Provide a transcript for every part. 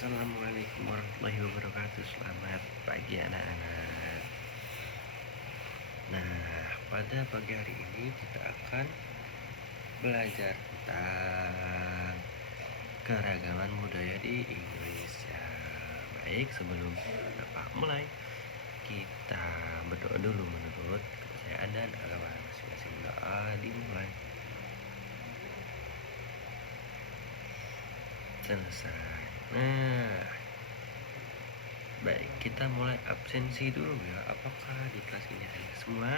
Assalamualaikum warahmatullahi wabarakatuh. Selamat pagi anak-anak. Nah, pada pagi hari ini kita akan belajar tentang keragaman budaya di Indonesia. Baik, sebelum Bapak mulai, kita berdoa dulu menurut kepercayaan dan agama masing-masing. Doa dimulai. Selesai. Nah, baik, kita mulai absensi dulu ya. Apakah di kelas ini hadir semua?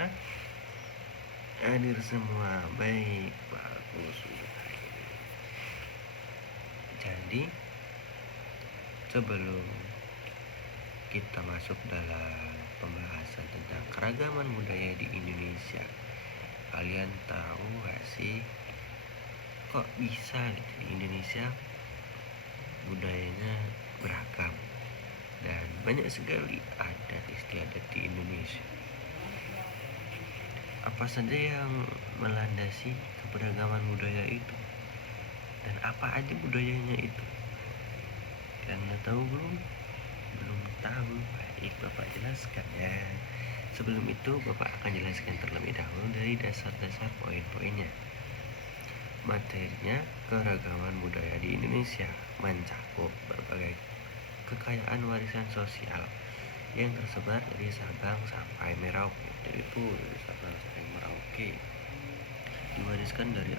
Hadir semua. Baik, bagus sudah hadir. Jadi, sebelum kita masuk dalam pembahasan tentang keragaman budaya di Indonesia, kalian tahu gak sih kok bisa gitu di Indonesia budayanya beragam dan banyak sekali adat istiadat di Indonesia? Apa saja yang melandasi keberagaman budaya itu, dan apa aja budayanya itu? Kalian udah tahu belum? Belum tahu? Baik, Bapak jelaskan ya. Sebelum itu Bapak akan jelaskan terlebih dahulu dari dasar-dasar poin-poinnya. Materinya, keragaman budaya di Indonesia mencakup berbagai kekayaan warisan sosial yang tersebar dari Sabang sampai Merauke. Jadi itu dari Sabang sampai Merauke diwariskan dari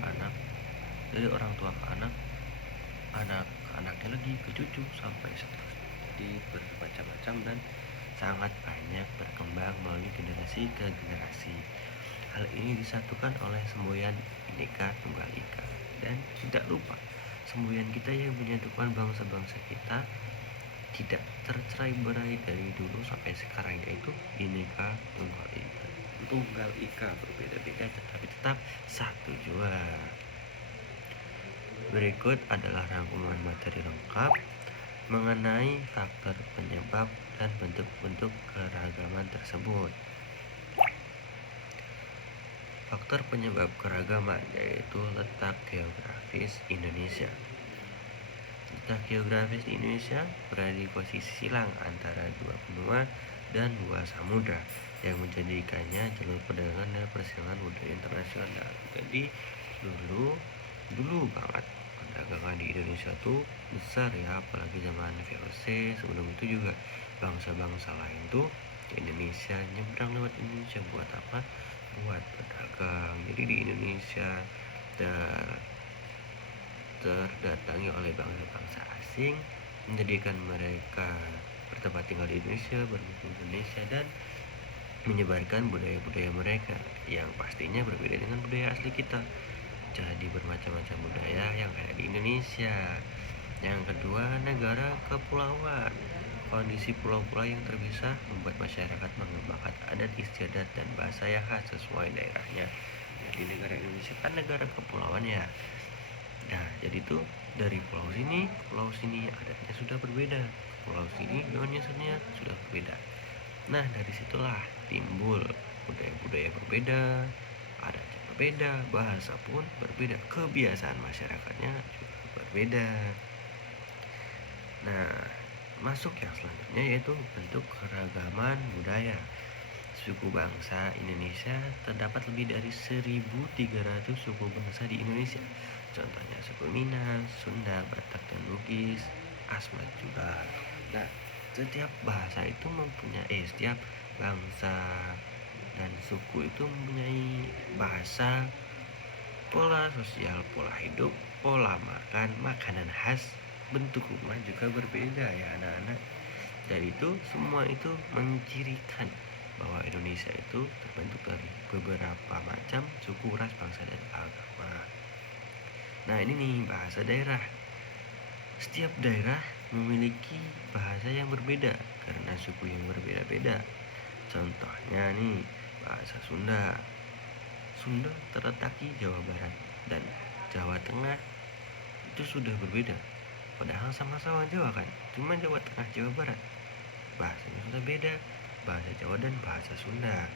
orang tua ke anak ke anaknya lagi ke cucu sampai seterusnya. Jadi bermacam-macam dan sangat banyak berkembang melalui generasi ke generasi. Hal ini disatukan oleh semboyan Bhinneka Tunggal Ika, dan tidak lupa semboyan kita yang menyatukan bangsa-bangsa kita tidak tercerai-berai dari dulu sampai sekarang, yaitu Bhinneka Tunggal Ika. Tunggal Ika berbeda-beda tetapi tetap satu jua. Berikut adalah rangkuman materi lengkap mengenai faktor penyebab dan bentuk-bentuk keragaman tersebut. Faktor penyebab keragaman yaitu letak geografis Indonesia. Letak geografis di Indonesia berada di posisi silang antara dua benua dan dua samudra yang menjadikannya jalur perdagangan dan persilangan budaya internasional. Jadi dulu banget perdagangan di Indonesia tuh besar ya, apalagi zaman VOC. Sebelum itu juga bangsa-bangsa lain tuh ke Indonesia, nyebrang lewat Indonesia buat apa? Buat berdagang. Jadi di Indonesia terdatangi oleh bangsa-bangsa asing, menjadikan mereka bertempat tinggal di Indonesia, bermukim di Indonesia, dan menyebarkan budaya-budaya mereka yang pastinya berbeda dengan budaya asli kita. Jadi bermacam-macam budaya yang ada di Indonesia. Yang kedua, negara kepulauan. Kondisi pulau-pulau yang terpisah membuat masyarakat mengembangkan adat istiadat dan bahasa yang khas sesuai daerahnya. Jadi negara Indonesia kan negara kepulauan ya. Nah, jadi tuh dari pulau sini adatnya sudah berbeda. Pulau sini nuansanya sudah berbeda. Nah, dari situlah timbul budaya-budaya berbeda, adatnya berbeda, bahasa pun berbeda, kebiasaan masyarakatnya juga berbeda. Nah, masuk yang selanjutnya yaitu bentuk keragaman budaya. Suku bangsa Indonesia terdapat lebih dari 1.300 suku bangsa di Indonesia. Contohnya suku Minang, Sunda, Batak, dan Bugis, Asmat juga. Nah, setiap bangsa dan suku itu mempunyai bahasa, pola sosial, pola hidup, pola makan, makanan khas, bentuk rumah juga berbeda ya anak-anak. Dari itu semua itu mencirikan bahwa Indonesia itu terbentuk dari beberapa macam suku, ras, bangsa, dan agama. Nah, ini nih bahasa daerah. Setiap daerah memiliki bahasa yang berbeda karena suku yang berbeda-beda. Contohnya nih, bahasa Sunda. Sunda terletak di Jawa Barat dan Jawa Tengah itu sudah berbeda. Padahal sama-sama Jawa kan, cuma Jawa Tengah, Jawa Barat bahasanya sudah beda, bahasa Jawa dan bahasa Sunda.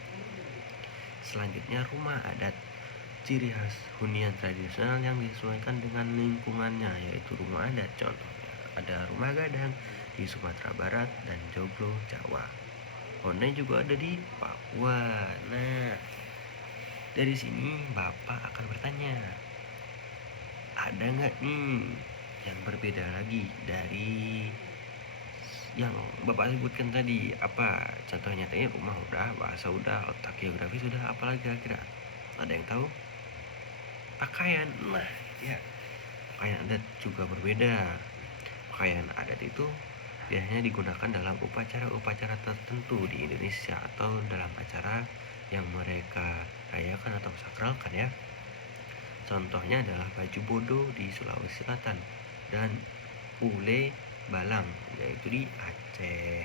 Selanjutnya, rumah adat. Ciri khas hunian tradisional yang disesuaikan dengan lingkungannya, yaitu rumah adat. Contohnya ada Rumah Gadang di Sumatera Barat dan Joglo, Jawa. One juga ada di Papua. Nah, dari sini Bapak akan bertanya, ada nggak nih yang berbeda lagi dari yang Bapak sebutkan tadi? Apa contohnya tadi? Rumah udah, bahasa udah, letak geografis sudah, apalagi kira-kira? Ada yang tahu? Pakaian. Nah, ya, pakaian adat juga berbeda. Pakaian adat itu biasanya digunakan dalam upacara-upacara tertentu di Indonesia atau dalam acara yang mereka rayakan atau sakralkan ya. Contohnya adalah baju bodo di Sulawesi Selatan dan ule balang yaitu di Aceh.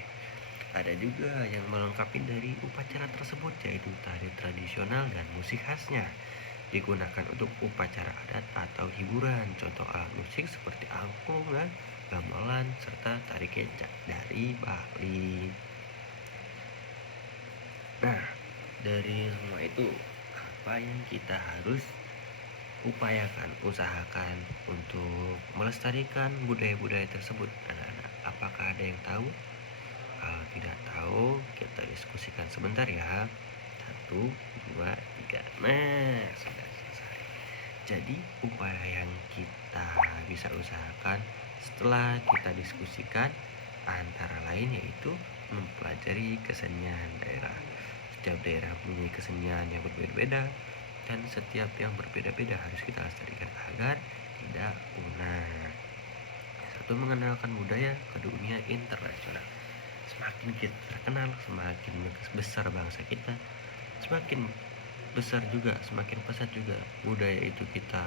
Ada juga yang melengkapi dari upacara tersebut yaitu tari tradisional dan musik khasnya digunakan untuk upacara adat atau hiburan. Contoh alat musik seperti angklung, gamelan, serta tari kecak dari Bali. Nah, dari semua itu apa yang kita harus usahakan untuk melestarikan budaya-budaya tersebut, anak-anak? Apakah ada yang tahu? Kalau tidak tahu, kita diskusikan sebentar ya. 1, 2, 3. Nah, sudah selesai. Jadi, upaya yang kita bisa usahakan setelah kita diskusikan antara lain yaitu mempelajari kesenian daerah. Setiap daerah punya kesenian yang berbeda-beda dan setiap yang berbeda-beda harus kita lestarikan agar tidak punah. Satu, mengenalkan budaya ke dunia internasional. Semakin kita terkenal, semakin besar bangsa kita, semakin besar juga, semakin pesat juga budaya itu kita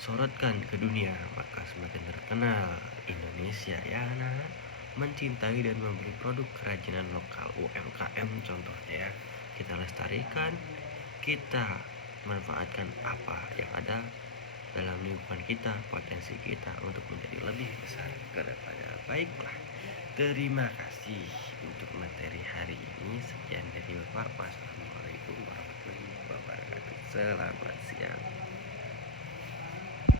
sorotkan ke dunia, maka semakin terkenal Indonesia ya anak. Mencintai dan membeli produk kerajinan lokal UMKM contohnya ya. Kita lestarikan, kita manfaatkan apa yang ada dalam lingkungan kita, potensi kita untuk menjadi lebih besar ke depannya. Baiklah, terima kasih untuk materi hari ini. Sekian dari Bapak. Wassalamualaikum warahmatullahi wabarakatuh. Selamat siang.